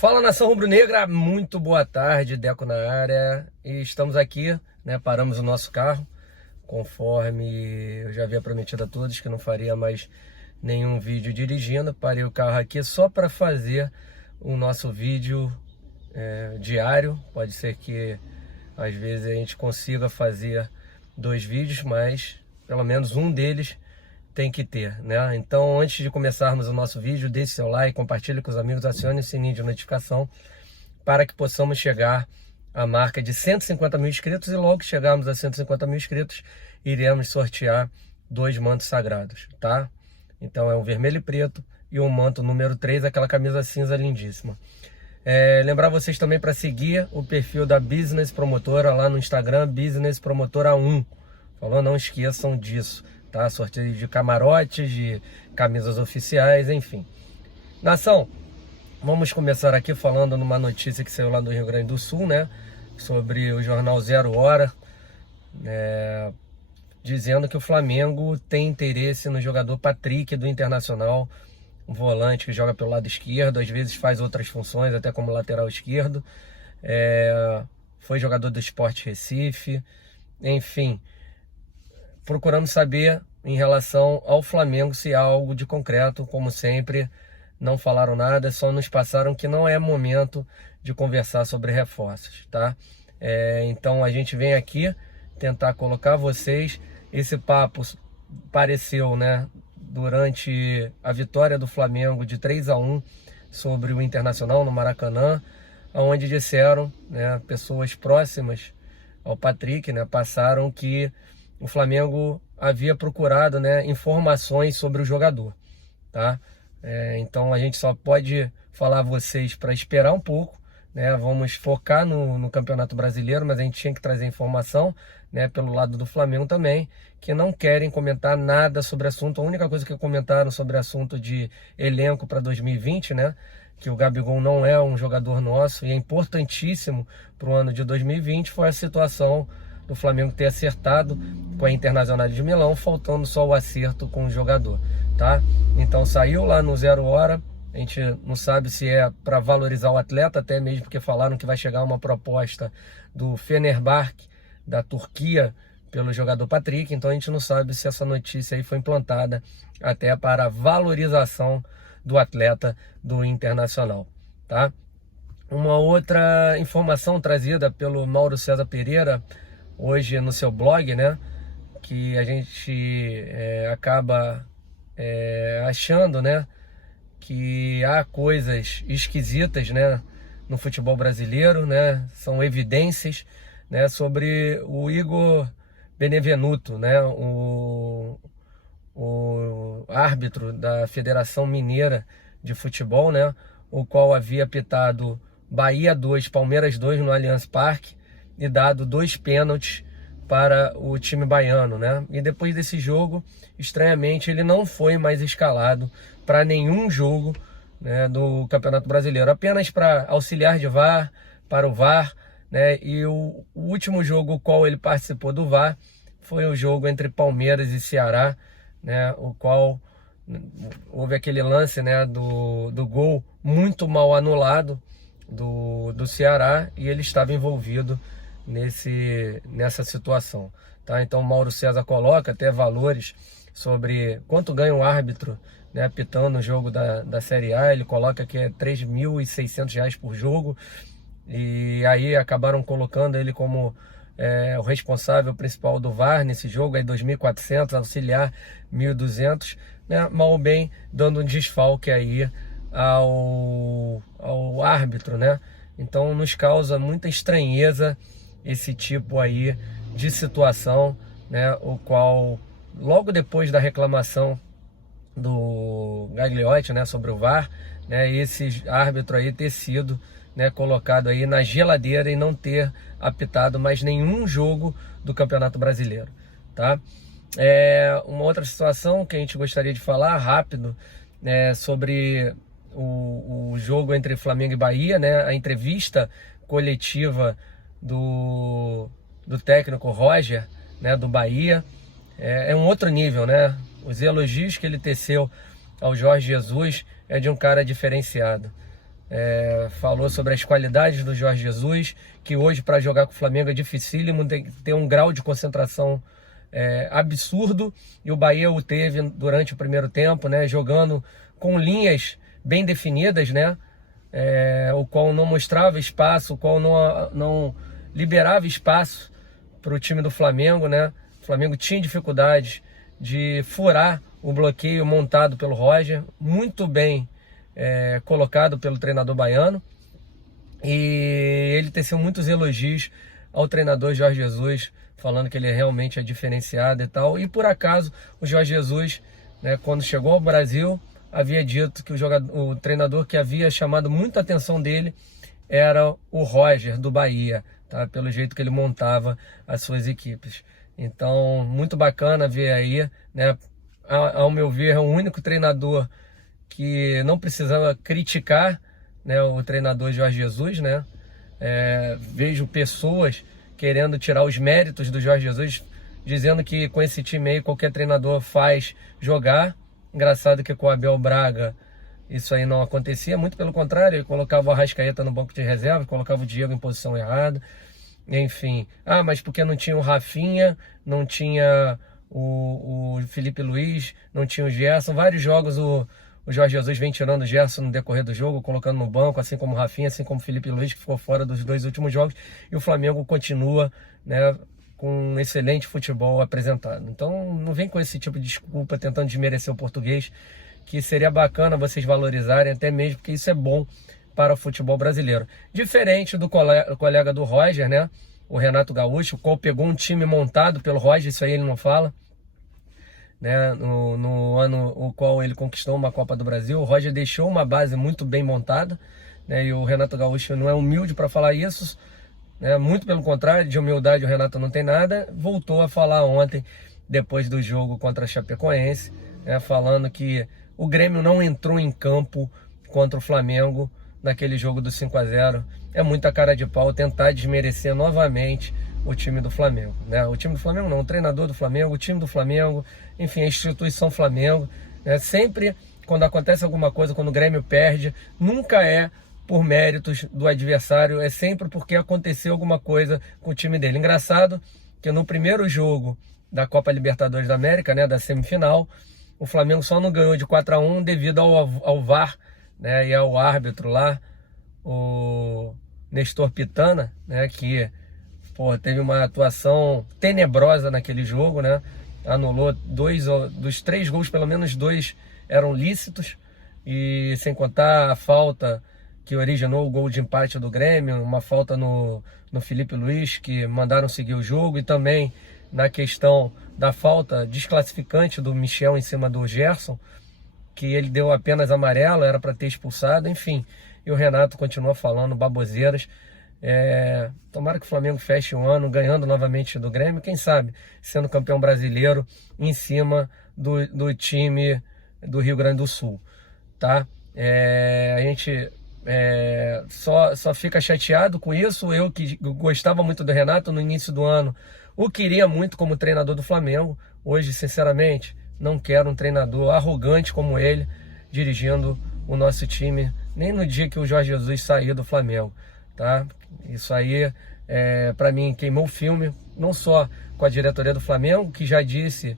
Fala, nação rubro-negra, muito boa tarde, Deco na área. E estamos aqui, né, paramos o nosso carro, conforme eu já havia prometido a todos que não faria mais nenhum vídeo dirigindo. Parei o carro aqui só para fazer o nosso vídeo diário. Pode ser que às vezes a gente consiga fazer 2 vídeos, mas pelo menos um deles tem que ter, né? Então, antes de começarmos o nosso vídeo, deixe seu like, compartilhe com os amigos, acione o sininho de notificação para que possamos chegar à marca de 150 mil inscritos, e logo que chegarmos a 150 mil inscritos, iremos sortear 2 mantos sagrados, tá? Então é um vermelho e preto e um manto número 3, aquela camisa cinza lindíssima. Lembrar vocês também para seguir o perfil da Business Promotora lá no Instagram, Business Promotora 1. Falou? Não esqueçam disso, tá? Sorteio de camarotes, de camisas oficiais, enfim. Nação, vamos começar aqui falando numa notícia que saiu lá do Rio Grande do Sul, né? Sobre o jornal 0 Hora, dizendo que o Flamengo tem interesse no jogador Patrick do Internacional, um volante que joga pelo lado esquerdo, às vezes faz outras funções, até como lateral esquerdo. Foi jogador do Sport Recife, enfim. Procuramos saber em relação ao Flamengo se há algo de concreto. Como sempre, não falaram nada, só nos passaram que não é momento de conversar sobre reforços, tá? Então a gente vem aqui tentar colocar vocês. Esse papo pareceu, né, durante a vitória do Flamengo de 3-1 sobre o Internacional no Maracanã, onde disseram, né, pessoas próximas ao Patrick, né, passaram que o Flamengo havia procurado, né, informações sobre o jogador, tá? Então a gente só pode falar a vocês para esperar um pouco, né? Vamos focar no Campeonato Brasileiro, mas a gente tinha que trazer informação, né, pelo lado do Flamengo também, que não querem comentar nada sobre o assunto. A única coisa que comentaram sobre o assunto de elenco para 2020, né, que o Gabigol não é um jogador nosso e é importantíssimo para o ano de 2020, foi a situação do Flamengo ter acertado com a Internacional de Milão, faltando só o acerto com o jogador, tá? Então saiu lá no 0 Hora, a gente não sabe se é para valorizar o atleta, até mesmo porque falaram que vai chegar uma proposta do Fenerbahçe, da Turquia, pelo jogador Patrick. Então a gente não sabe se essa notícia aí foi implantada até para a valorização do atleta do Internacional, tá? Uma outra informação trazida pelo Mauro César Pereira hoje no seu blog, né, que a gente acaba achando, né, que há coisas esquisitas, né, no futebol brasileiro, né, são evidências, né, sobre o Igor Benevenuto, né, o árbitro da Federação Mineira de Futebol, né, o qual havia apitado Bahia 2, Palmeiras 2 no Allianz Parque e dado 2 pênaltis para o time baiano, né? E depois desse jogo, estranhamente, ele não foi mais escalado para nenhum jogo, né, do Campeonato Brasileiro, apenas para auxiliar de VAR, para o VAR, né? E o último jogo o qual ele participou do VAR foi o jogo entre Palmeiras e Ceará, né, o qual houve aquele lance, né, do gol muito mal anulado do Ceará, e ele estava envolvido nessa situação, tá? Então Mauro César coloca até valores sobre quanto ganha um árbitro, né, apitando o jogo da Série A. Ele coloca que é R$ 3.600 por jogo, e aí acabaram colocando ele como o responsável principal do VAR nesse jogo, aí 2.400, auxiliar 1.200, né, mal ou bem dando um desfalque aí ao árbitro, né? Então nos causa muita estranheza esse tipo aí de situação, né, o qual logo depois da reclamação do Gagliotti, né, sobre o VAR, né, esse árbitro aí ter sido, né, colocado aí na geladeira e não ter apitado mais nenhum jogo do Campeonato Brasileiro, tá? Uma outra situação que a gente gostaria de falar rápido, sobre o jogo entre Flamengo e Bahia, né, a entrevista coletiva do técnico Roger, né, do Bahia, é um outro nível, né? Os elogios que ele teceu ao Jorge Jesus é de um cara diferenciado. falou sobre as qualidades do Jorge Jesus, que hoje para jogar com o Flamengo é dificílimo, tem que ter um grau de concentração absurdo, e o Bahia o teve durante o primeiro tempo, né, jogando com linhas bem definidas, né, o qual não mostrava espaço, o qual não liberava espaço para o time do Flamengo, né. O Flamengo tinha dificuldade de furar o bloqueio montado pelo Roger, muito bem colocado pelo treinador baiano, e ele teceu muitos elogios ao treinador Jorge Jesus, falando que ele realmente é diferenciado e tal. E por acaso o Jorge Jesus, né, quando chegou ao Brasil, havia dito que o treinador que havia chamado muita atenção dele era o Roger do Bahia, tá? Pelo jeito que ele montava as suas equipes. Então, muito bacana ver aí, né? Ao meu ver, é o único treinador que não precisava criticar, né, o treinador Jorge Jesus, né? Vejo pessoas querendo tirar os méritos do Jorge Jesus, dizendo que com esse time aí qualquer treinador faz jogar. Engraçado que com o Abel Braga isso aí não acontecia, muito pelo contrário, ele colocava o Arrascaeta no banco de reserva, colocava o Diego em posição errada, enfim. Mas porque não tinha o Rafinha, não tinha o Felipe Luiz, não tinha o Gerson, vários jogos o Jorge Jesus vem tirando o Gerson no decorrer do jogo, colocando no banco, assim como o Rafinha, assim como o Felipe Luiz, que ficou fora dos 2 últimos jogos, e o Flamengo continua, né, com um excelente futebol apresentado. Então não vem com esse tipo de desculpa tentando desmerecer o português, que seria bacana vocês valorizarem, até mesmo porque isso é bom para o futebol brasileiro. Diferente do colega do Roger, né, o Renato Gaúcho, o qual pegou um time montado pelo Roger, isso aí ele não fala, né, no ano o qual ele conquistou uma Copa do Brasil. O Roger deixou uma base muito bem montada, né, e o Renato Gaúcho não é humilde para falar isso, né, muito pelo contrário, de humildade o Renato não tem nada. Voltou a falar ontem, depois do jogo contra a Chapecoense, né, falando que o Grêmio não entrou em campo contra o Flamengo naquele jogo do 5-0. É muita cara de pau tentar desmerecer novamente o time do Flamengo, né? O time do Flamengo não, o treinador do Flamengo, o time do Flamengo, enfim, a instituição Flamengo, né? Sempre quando acontece alguma coisa, quando o Grêmio perde, nunca é por méritos do adversário, é sempre porque aconteceu alguma coisa com o time dele. Engraçado que no primeiro jogo da Copa Libertadores da América, né, da semifinal, o Flamengo só não ganhou de 4-1 devido ao VAR, né, e ao árbitro lá, o Nestor Pitana, né, que teve uma atuação tenebrosa naquele jogo, né? Anulou 2 dos 3 gols, pelo menos 2 eram lícitos, e sem contar a falta que originou o gol de empate do Grêmio, uma falta no Felipe Luiz, que mandaram seguir o jogo, e também na questão da falta desclassificante do Michel em cima do Gerson, que ele deu apenas amarelo, era para ter expulsado, enfim. E o Renato continua falando baboseiras. Tomara que o Flamengo feche o ano ganhando novamente do Grêmio, quem sabe sendo campeão brasileiro em cima do time do Rio Grande do Sul, tá? A gente só fica chateado com isso. Eu que gostava muito do Renato no início do ano, o queria muito como treinador do Flamengo. Hoje, sinceramente, não quero um treinador arrogante como ele dirigindo o nosso time, nem no dia que o Jorge Jesus sair do Flamengo, tá? Isso aí, para mim, queimou o filme, não só com a diretoria do Flamengo, que já disse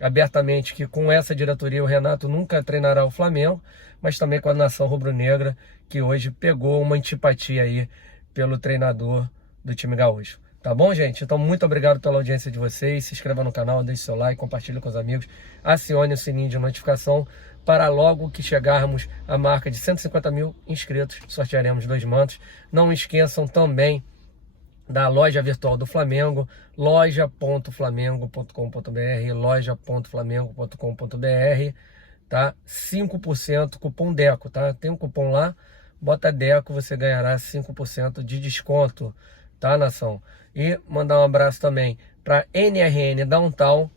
abertamente que com essa diretoria o Renato nunca treinará o Flamengo, mas também com a nação rubro-negra, que hoje pegou uma antipatia aí pelo treinador do time gaúcho. Tá bom, gente? Então, muito obrigado pela audiência de vocês. Se inscreva no canal, deixe seu like, compartilhe com os amigos, acione o sininho de notificação para logo que chegarmos à marca de 150 mil inscritos, sortearemos 2 mantos. Não esqueçam também da loja virtual do Flamengo, loja.flamengo.com.br, loja.flamengo.com.br, tá? 5% cupom DECO, tá? Tem um cupom lá, bota DECO, você ganhará 5% de desconto, tá, nação? E mandar um abraço também para NRN Downtown,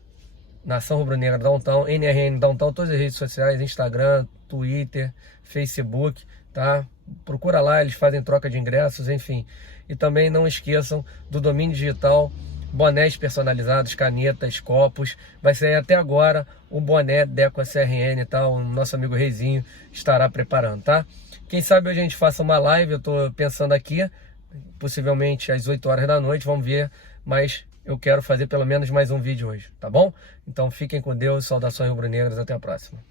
Nação Rubro-Negra Downtown, NRN Downtown, todas as redes sociais, Instagram, Twitter, Facebook, tá? Procura lá, eles fazem troca de ingressos, enfim. E também não esqueçam do domínio digital bonés personalizados, canetas, copos. Vai sair até agora o boné Deco CRN, tá? O nosso amigo Reizinho estará preparando, tá? Quem sabe hoje a gente faça uma live, eu tô pensando aqui, possivelmente às 8 horas da noite, vamos ver, mas eu quero fazer pelo menos mais um vídeo hoje, tá bom? Então fiquem com Deus, saudações rubro-negras, até a próxima.